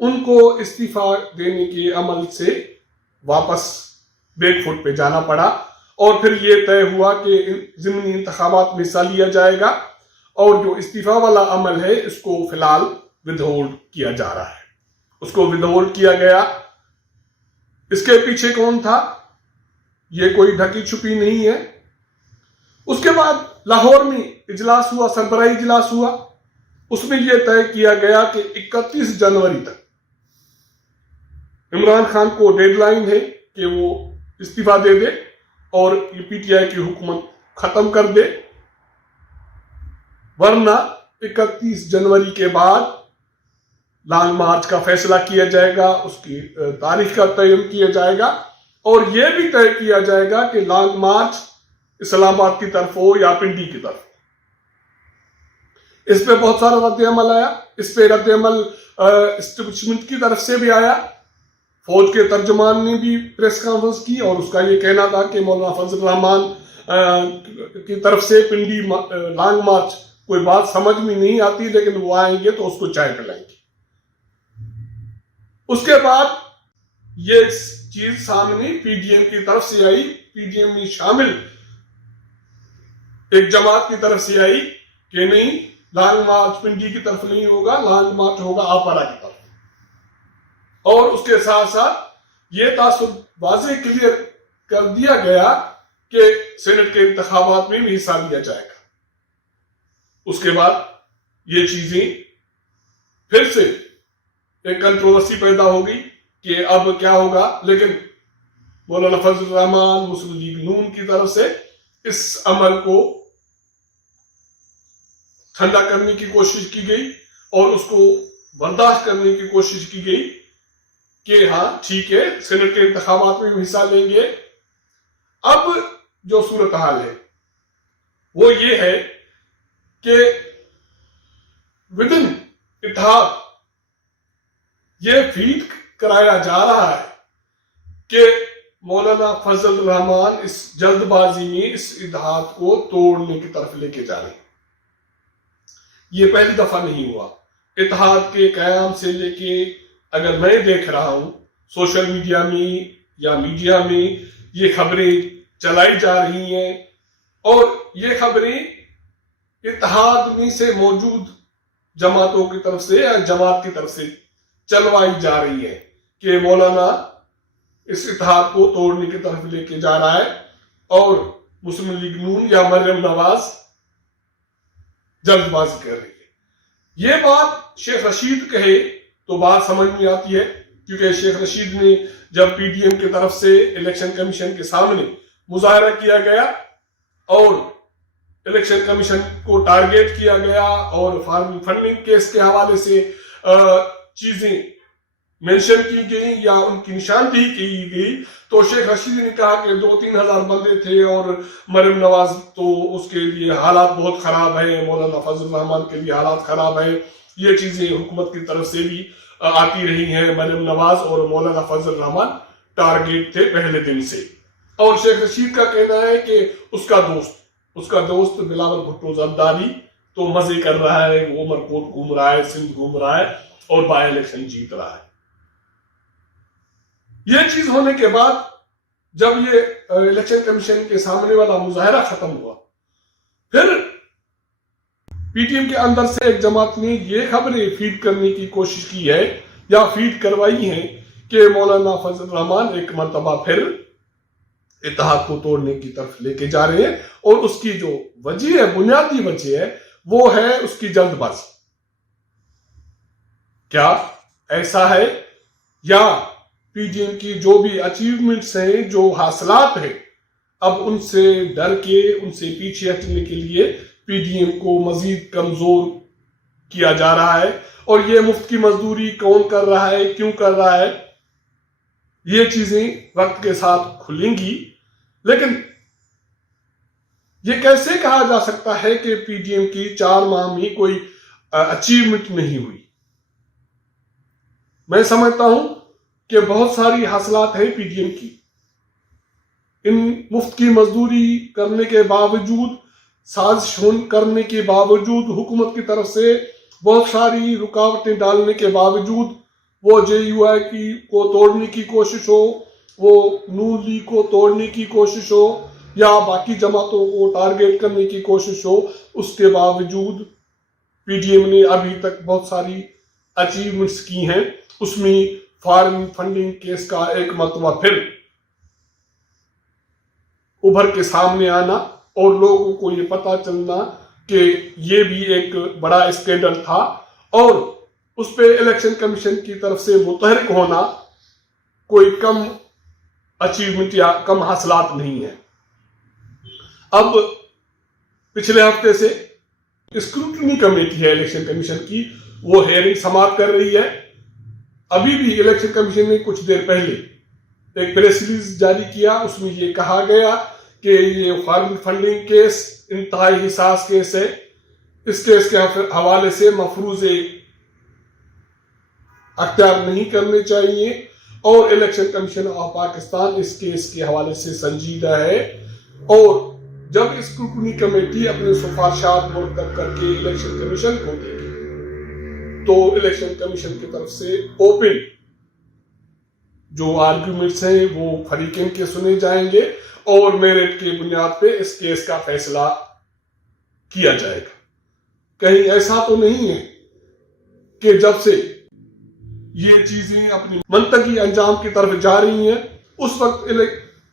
ان کو استعفا دینے کے عمل سے واپس بیک فٹ پہ جانا پڑا، اور پھر یہ طے ہوا کہ ضمنی انتخابات میں حصہ لیا جائے گا، اور جو استعفا والا عمل ہے اس کو فی الحال ود ہولڈ کیا جا رہا ہے، اس کو ود ہولڈ کیا گیا۔ اس کے پیچھے کون تھا یہ کوئی ڈھکی چھپی نہیں ہے۔ اس کے بعد لاہور میں اجلاس ہوا، سربراہی اجلاس ہوا، اس میں یہ طے کیا گیا کہ 31 جنوری تک عمران خان کو ڈیڈ لائن ہے کہ وہ استعفا دے دے اور یہ پی ٹی آئی کی حکومت ختم کر دے، ورنہ 31 جنوری کے بعد لانگ مارچ کا فیصلہ کیا جائے گا، اس کی تاریخ کا تعین کیا جائے گا، اور یہ بھی طے کیا جائے گا کہ لانگ مارچ اسلام آباد کی طرف ہو یا پنڈی کی طرف۔ اس پہ بہت سارا رد عمل آیا، اس پہ رد عمل اسٹیبلشمنٹ کی طرف سے بھی آیا۔ فوج کے ترجمان نے بھی پریس کانفرنس کی اور اس کا یہ کہنا تھا کہ مولانا فضل الرحمان کی طرف سے پنڈی لانگ مارچ کوئی بات سمجھ میں نہیں آتی، لیکن وہ آئیں گے تو اس کو چائے پلائیں گے۔ اس کے بعد یہ چیز سامنے پی ڈی ایم کی طرف سے آئی، پی ڈی ایم میں شامل ایک جماعت کی طرف سے آئی کہ نہیں، لانگ مارچ پنڈی کی طرف نہیں ہوگا، لانگ مارچ ہوگا آپارا کی طرف، اور اس کے ساتھ ساتھ یہ تاثر واضح کلیئر کر دیا گیا کہ سینٹ کے انتخابات میں بھی حصہ لیا جائے گا۔ اس کے بعد یہ چیزیں پھر سے ایک کنٹروورسی پیدا ہو گئی کہ اب کیا ہوگا، لیکن مولانا فضل الرحمان مسلم لیگ نون کی طرف سے اس عمل کو ٹھنڈا کرنے کی کوشش کی گئی اور اس کو برداشت کرنے کی کوشش کی گئی کہ ہاں ٹھیک ہے، سینٹ کے انتخابات میں حصہ لیں گے۔ اب جو صورتحال ہے وہ یہ ہے کہ ودن اتحاد یہ فیڈ کرایا جا رہا ہے کہ مولانا فضل الرحمان اس جلد بازی میں اس اتحاد کو توڑنے کی طرف لے کے جا رہے ہیں۔ یہ پہلی دفعہ نہیں ہوا۔ اتحاد کے قیام سے لے کے اگر میں دیکھ رہا ہوں سوشل میڈیا میں یا میڈیا میں یہ خبریں چلائی جا رہی ہیں، اور یہ خبریں اتحاد میں سے موجود جماعتوں کی طرف سے یا جماعت کی طرف سے چلوائی جا رہی ہے کہ مولانا اس اتحاد کو توڑنے کی طرف لے کے جا رہا ہے، اور مسلم لیگ نون یا مریم نواز جلد بازی کر رہی ہے۔ یہ بات شیخ رشید کہے تو بات سمجھ میں آتی ہے، کیونکہ شیخ رشید نے جب پی ڈی ایم کی طرف سے الیکشن کمیشن کے سامنے مظاہرہ کیا گیا اور الیکشن کمیشن کو ٹارگیٹ کیا گیا اور فارمنگ فنڈنگ کیس کے حوالے سے چیزیں مینشن کی گئی یا ان کی نشاندہی کی گئی، تو شیخ رشید نے کہا کہ 2-3 ہزار بندے تھے اور مریم نواز تو اس کے لیے حالات بہت خراب ہیں، مولانا فضل الرحمان کے لیے حالات خراب ہیں۔ یہ چیزیں حکومت کی طرف سے بھی آتی رہی ہیں، مریم نواز اور مولانا فضل الرحمان ٹارگیٹ تھے پہلے دن سے۔ اور شیخ رشید کا کہنا ہے کہ اس کا دوست بلاول بھٹو زرداری تو مزے کر رہا ہے، وہ مرکوٹ گھوم رہا ہے، سندھ گھوم رہا ہے اور بائی الیکشن جیت رہا ہے۔ یہ چیز ہونے کے بعد جب یہ الیکشن کمیشن کے سامنے والا مظاہرہ ختم ہوا، پھر پی ٹی ایم کے اندر سے ایک جماعت نے یہ خبریں فیڈ کرنے کی کوشش کی ہے یا فیڈ کروائی ہیں کہ مولانا فضل الرحمان ایک مرتبہ پھر اتحاد کو توڑنے کی طرف لے کے جا رہے ہیں، اور اس کی جو وجہ ہے، بنیادی وجہ ہے، وہ ہے اس کی جلد بازی۔ کیا ایسا ہے، یا پی ڈی ایم کی جو بھی اچیومنٹس ہیں، جو حاصلات ہیں، اب ان سے ڈر کے ان سے پیچھے ہٹنے کے لیے پی ڈی ایم کو مزید کمزور کیا جا رہا ہے، اور یہ مفت کی مزدوری کون کر رہا ہے، کیوں کر رہا ہے، یہ چیزیں وقت کے ساتھ کھلیں گی۔ لیکن یہ کیسے کہا جا سکتا ہے کہ پی ڈی ایم کی 4 ماہ میں کوئی اچیومنٹ نہیں ہوئی؟ میں سمجھتا ہوں کہ بہت ساری حاصلات ہیں پی ڈی ایم کی۔ ان مفت کی مزدوری کرنے کے باوجود، سازش کرنے کے باوجود، حکومت کی طرف سے بہت ساری رکاوٹیں ڈالنے کے باوجود، وہ JUI کو توڑنے کی کوشش ہو، وہ نون لیگ کو توڑنے کی کوشش ہو، یا باقی جماعتوں کو ٹارگیٹ کرنے کی کوشش ہو، اس کے باوجود PDM نے ابھی تک بہت ساری اچیومنٹس کی ہیں۔ اس میں فارن فنڈنگ کیس کا ایک مرتبہ پھر ابھر کے سامنے آنا اور لوگوں کو یہ پتا چلنا کہ یہ بھی ایک بڑا اسکینڈل تھا، اور اس پہ الیکشن کمیشن کی طرف سے متحرک ہونا کوئی کم اچیومنٹ یا کم حاصلات نہیں ہے۔ اب پچھلے ہفتے سے اسکروٹنی کمیٹی ہے الیکشن کمیشن کی، وہ ہیئرنگ سماعت کر رہی ہے۔ ابھی بھی الیکشن کمیشن نے کچھ دیر پہلے ایک پریس ریلیز جاری کیا، اس میں یہ کہا گیا کہ یہ فارن فنڈنگ کیس انتہائی حساس کیس ہے، اس کیس کے حوالے سے مفروضے اختیار نہیں کرنے چاہیے، اور الیکشن کمیشن آف پاکستان اس کیس کے حوالے سے سنجیدہ ہے، اور جب اسکروٹنی کمیٹی اپنے سفارشات مرتب کر کے الیکشن کمیشن کو دے گی تو الیکشن کمیشن کی طرف سے اوپن جو آرگیومنٹس ہیں وہ فریقین کے سنے جائیں گے، اور میرٹ کی بنیاد پہ اس کیس کا فیصلہ کیا جائے گا۔ کہیں ایسا تو نہیں ہے کہ جب سے یہ چیزیں اپنی منطقی انجام کی طرف جا رہی ہیں اس وقت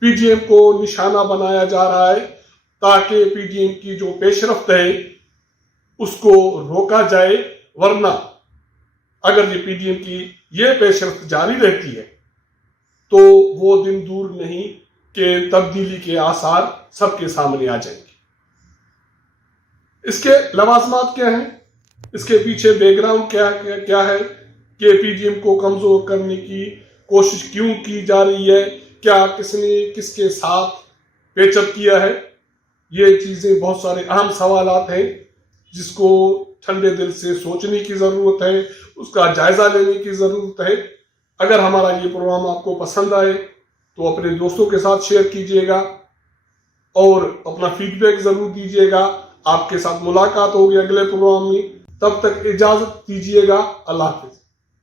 PDM کو نشانہ بنایا جا رہا ہے تاکہ PDM کی جو پیش رفت ہے اس کو روکا جائے، ورنہ اگر یہ PDM کی یہ پیش رفت جاری رہتی ہے تو وہ دن دور نہیں کہ تبدیلی کے آثار سب کے سامنے آ جائیں گے۔ اس کے لوازمات کیا ہیں؟ اس کے پیچھے بیک گراؤنڈ کیا ہے کہ PDM کو کمزور کرنے کی کوشش کیوں کی جا رہی ہے؟ کیا کس نے کس کے ساتھ پیچ اپ کیا ہے؟ یہ چیزیں بہت سارے اہم سوالات ہیں جس کو ٹھنڈے دل سے سوچنے کی ضرورت ہے، اس کا جائزہ لینے کی ضرورت ہے۔ اگر ہمارا یہ پروگرام آپ کو پسند آئے تو اپنے دوستوں کے ساتھ شیئر کیجئے گا اور اپنا فیڈ بیک ضرور دیجئے گا۔ آپ کے ساتھ ملاقات ہوگی اگلے پروگرام میں، تب تک اجازت دیجئے گا۔ اللہ حافظ۔